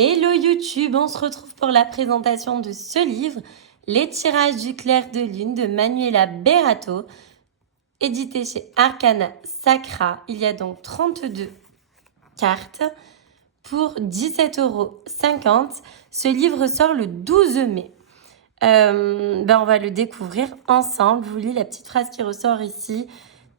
Hello YouTube, on se retrouve pour la présentation de ce livre, Les tirages du clair de lune de Manuela Berato, édité chez Arcana Sacra. Il y a donc 32 cartes pour 17,50 €. Ce livre sort le 12 mai. On va le découvrir ensemble. Je vous lis la petite phrase qui ressort ici.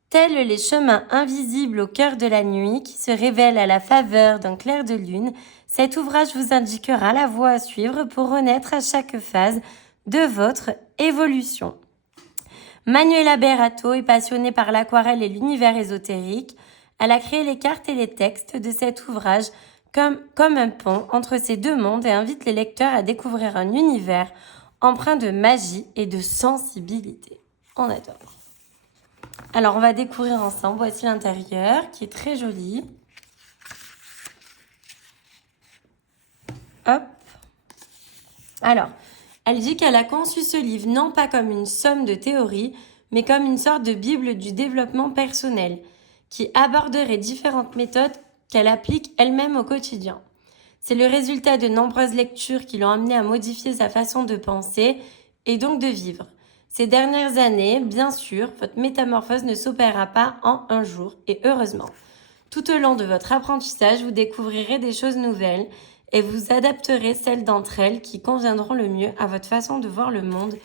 Tels les chemins invisibles au cœur de la nuit qui se révèlent à la faveur d'un clair de lune, cet ouvrage vous indiquera la voie à suivre pour renaître à chaque phase de votre évolution. Manuela Berato est passionnée par l'aquarelle et l'univers ésotérique. Elle a créé les cartes et les textes de cet ouvrage comme un pont entre ces deux mondes et invite les lecteurs à découvrir un univers empreint de magie et de sensibilité. On adore. Alors, on va découvrir ensemble. Voici l'intérieur qui est très joli. Hop. Alors, elle dit qu'elle a conçu ce livre non pas comme une somme de théories, mais comme une sorte de bible du développement personnel, qui aborderait différentes méthodes qu'elle applique elle-même au quotidien. C'est le résultat de nombreuses lectures qui l'ont amenée à modifier sa façon de penser et donc de vivre. Ces dernières années, bien sûr, votre métamorphose ne s'opérera pas en un jour, et heureusement. Tout au long de votre apprentissage, vous découvrirez des choses nouvelles et vous adapterez celles d'entre elles qui conviendront le mieux à votre façon de voir le monde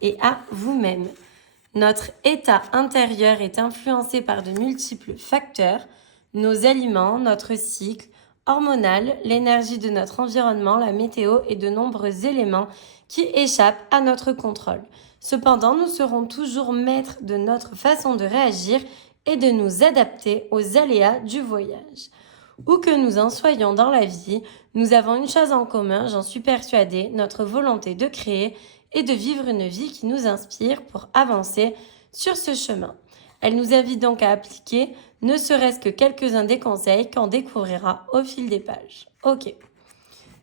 et à vous-même. Notre état intérieur est influencé par de multiples facteurs, nos aliments, notre cycle hormonal, l'énergie de notre environnement, la météo et de nombreux éléments qui échappent à notre contrôle. Cependant, nous serons toujours maîtres de notre façon de réagir et de nous adapter aux aléas du voyage. Où que nous en soyons dans la vie, nous avons une chose en commun, j'en suis persuadée, notre volonté de créer et de vivre une vie qui nous inspire pour avancer sur ce chemin. Elle nous invite donc à appliquer ne serait-ce que quelques-uns des conseils qu'on découvrira au fil des pages. Ok.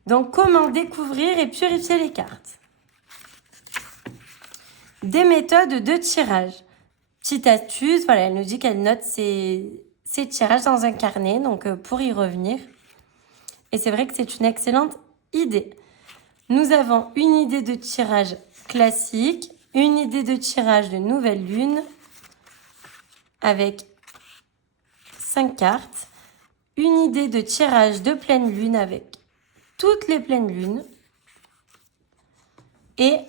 Donc, comment découvrir et purifier les cartes ? Des méthodes de tirage. Petite astuce, voilà, elle nous dit qu'elle note ses tirages dans un carnet, donc pour y revenir. Et c'est vrai que c'est une excellente idée. Nous avons une idée de tirage classique, une idée de tirage de nouvelle lune avec 5 cartes, une idée de tirage de pleine lune avec toutes les pleines lunes et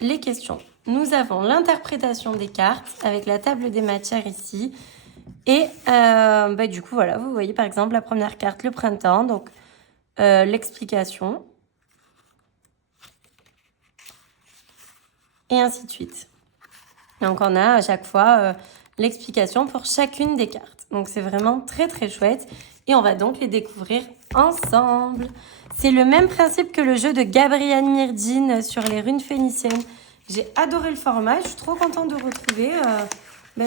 les questions. Nous avons l'interprétation des cartes avec la table des matières ici. Et du coup, voilà, vous voyez par exemple la première carte, le printemps, donc l'explication. Et ainsi de suite. Donc on a à chaque fois l'explication pour chacune des cartes. Donc c'est vraiment très très chouette. Et on va donc les découvrir ensemble. C'est le même principe que le jeu de Gabriel Myrdine sur les runes phéniciennes. J'ai adoré le format. Je suis trop contente de retrouver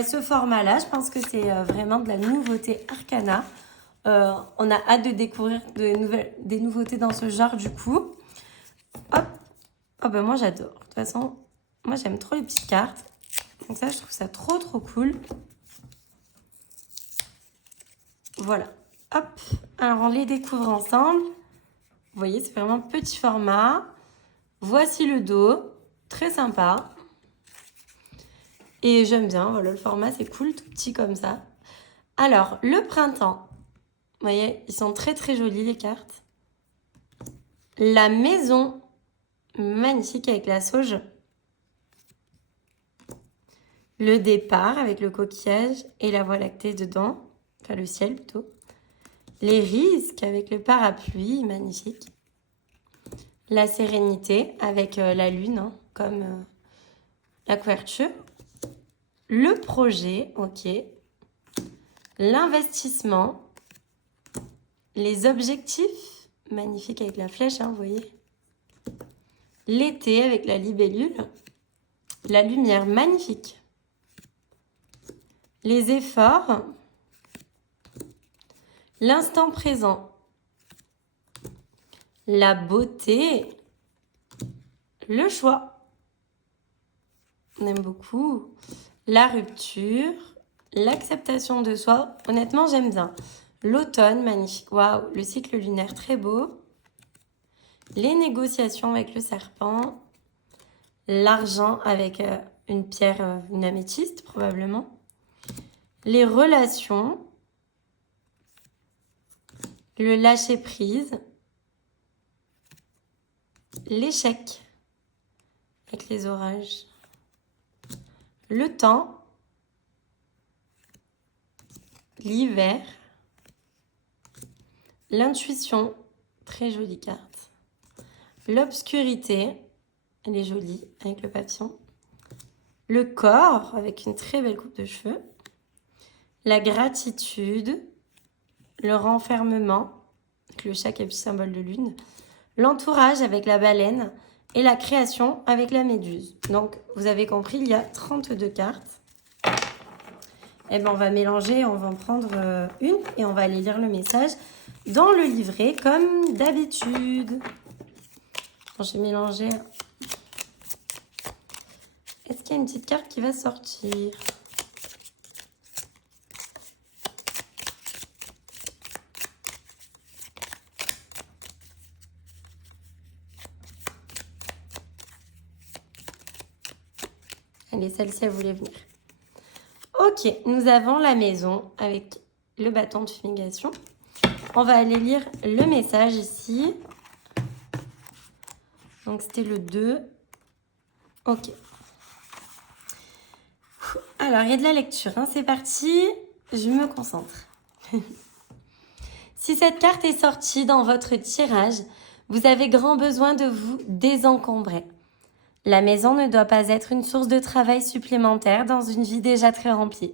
ce format-là. Je pense que c'est vraiment de la nouveauté Arcana. On a hâte de découvrir des nouveautés dans ce genre du coup. Hop. Oh moi j'adore. De toute façon, moi j'aime trop les petites cartes. Donc ça, je trouve ça trop trop cool. Voilà. Hop. Alors on les découvre ensemble. Vous voyez, c'est vraiment petit format. Voici le dos. Très sympa. Et j'aime bien, voilà, le format, c'est cool, tout petit comme ça. Alors, le printemps. Vous voyez, ils sont très très jolis les cartes. La maison. Magnifique avec la sauge. Le départ avec le coquillage et la voie lactée dedans. Enfin, le ciel plutôt. Les risques avec le parapluie, magnifique. La sérénité avec la lune, comme la couverture. Le projet, ok. L'investissement. Les objectifs, magnifique avec la flèche, vous voyez. L'été avec la libellule. La lumière, magnifique. Les efforts. L'instant présent. La beauté. Le choix. On aime beaucoup. La rupture. L'acceptation de soi. Honnêtement, j'aime bien. L'automne, magnifique. Waouh, le cycle lunaire, très beau. Les négociations avec le serpent. L'argent avec une pierre, une améthyste probablement. Les relations. Le lâcher-prise. L'échec avec les orages. Le temps. L'hiver. L'intuition. Très jolie carte. L'obscurité. Elle est jolie avec le papillon. Le corps avec une très belle coupe de cheveux. La gratitude. Le renfermement avec le chat qui est le symbole de lune. L'entourage avec la baleine. Et la création avec la méduse. Donc, vous avez compris, il y a 32 cartes. Et bien, on va mélanger, on va en prendre une et on va aller lire le message dans le livret comme d'habitude. Bon, j'ai mélangé. Est-ce qu'il y a une petite carte qui va sortir? Allez, celle-ci, elle voulait venir. Ok, nous avons la maison avec le bâton de fumigation. On va aller lire le message ici. Donc, c'était le 2. Ok. Alors, il y a de la lecture, hein. C'est parti. Je me concentre. Si cette carte est sortie dans votre tirage, vous avez grand besoin de vous désencombrer. La maison ne doit pas être une source de travail supplémentaire dans une vie déjà très remplie.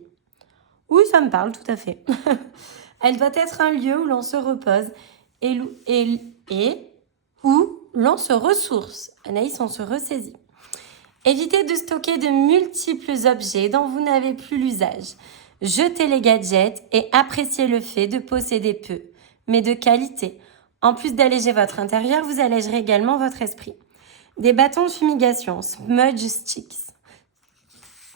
Oui, ça me parle, tout à fait. Elle doit être un lieu où l'on se repose et où l'on se ressource. Anaïs, on se ressaisit. Évitez de stocker de multiples objets dont vous n'avez plus l'usage. Jetez les gadgets et appréciez le fait de posséder peu, mais de qualité. En plus d'alléger votre intérieur, vous allégerez également votre esprit. Des bâtons de fumigation, smudge sticks,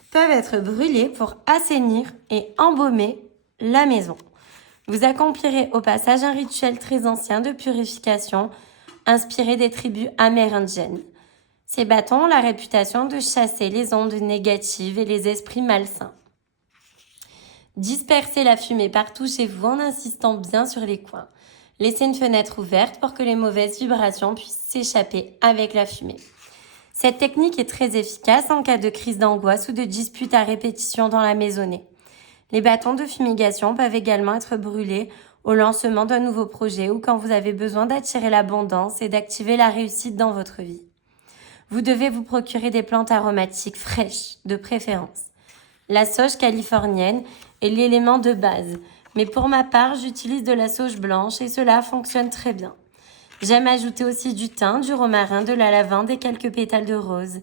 peuvent être brûlés pour assainir et embaumer la maison. Vous accomplirez au passage un rituel très ancien de purification inspiré des tribus amérindiennes. Ces bâtons ont la réputation de chasser les ondes négatives et les esprits malsains. Dispersez la fumée partout chez vous en insistant bien sur les coins. Laissez une fenêtre ouverte pour que les mauvaises vibrations puissent s'échapper avec la fumée. Cette technique est très efficace en cas de crise d'angoisse ou de dispute à répétition dans la maisonnée. Les bâtons de fumigation peuvent également être brûlés au lancement d'un nouveau projet ou quand vous avez besoin d'attirer l'abondance et d'activer la réussite dans votre vie. Vous devez vous procurer des plantes aromatiques fraîches, de préférence. La sauge californienne est l'élément de base, mais pour ma part, j'utilise de la sauge blanche et cela fonctionne très bien. J'aime ajouter aussi du thym, du romarin, de la lavande et quelques pétales de rose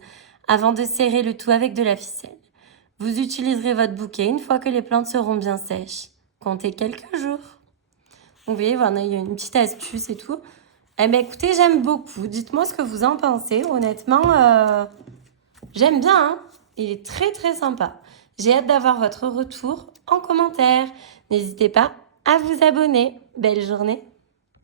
avant de serrer le tout avec de la ficelle. Vous utiliserez votre bouquet une fois que les plantes seront bien sèches. Comptez quelques jours. Vous voyez, voilà, il y a une petite astuce et tout. Eh bien, écoutez, j'aime beaucoup. Dites-moi ce que vous en pensez. Honnêtement, j'aime bien. Hein, il est très, très sympa. J'ai hâte d'avoir votre retour en commentaire. N'hésitez pas à vous abonner. Belle journée.